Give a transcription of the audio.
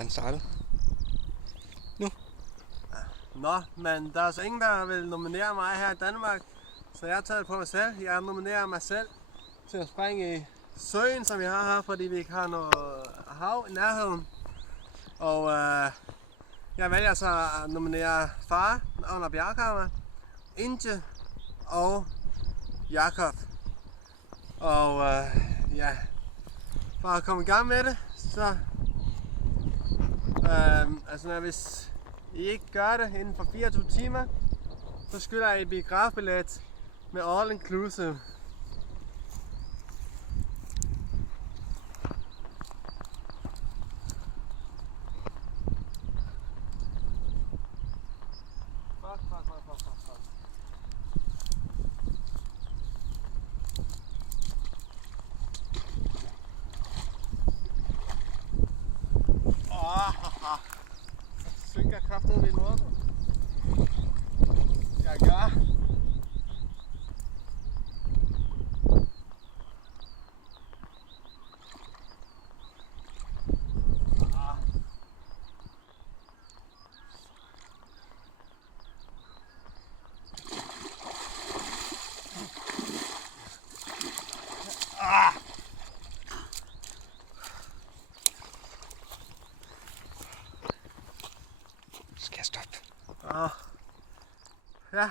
han startet. Nu. Nå, men der er så ingen, der vil nominere mig her i Danmark. Så jeg har taget det på mig selv. Jeg nominerer mig selv til at springe i søen, som jeg har her, fordi vi ikke har noget hav i nærheden. Og jeg vælger så at nominere far, Agner Bjerghammer, Inge og Jakob. Og ja, for at komme i gang med det, så altså hvis I ikke gør det inden for 24 timer, så skylder I biografbillet med all inclusive. Fuck. Så synker kraften ved noget. Jeg gør. Skal jeg stoppe? Ja,